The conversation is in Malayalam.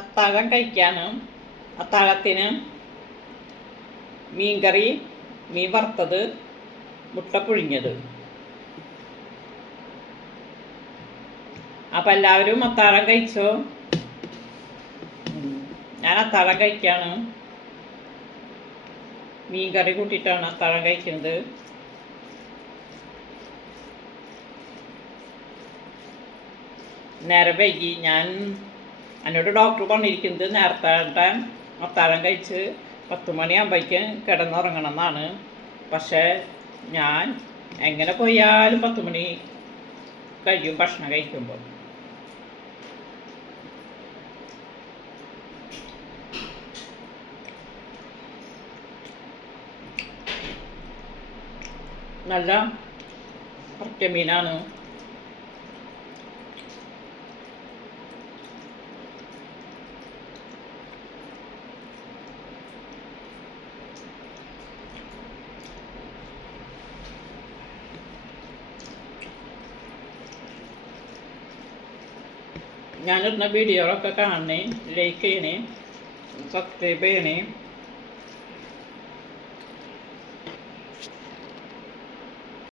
അത്താഴം കഴിക്കാണ്. അത്താഴത്തിന് മീൻകറി, മീൻ വറുത്തത്, മുട്ട പുഴുങ്ങിയത്. അപ്പം എല്ലാവരും അത്താഴം കഴിച്ചോ? ഞാൻ അത്താഴം കഴിക്കാണ്. മീൻകറി കൂട്ടിയിട്ടാണ് അത്താഴം കഴിക്കുന്നത്. നേരം വൈകി. എന്നോട് ഡോക്ടർ പറഞ്ഞിരിക്കുന്നത് നേരത്തെ അത്താഴം കഴിച്ച് 10 മണിയാകുമ്പോഴേക്കും കിടന്നുറങ്ങണം എന്നാണ്. പക്ഷേ ഞാൻ എങ്ങനെ പോയാലും 10 മണി കഴിയും ഭക്ഷണം കഴിക്കുമ്പോൾ. നല്ല മീനാണ്. ഞാനിടുന്ന വീഡിയോകളൊക്കെ കാണണേ, ലൈക്ക് ചെയ്യണേ, സബ്സ്ക്രൈബ് ചെയ്യണേ.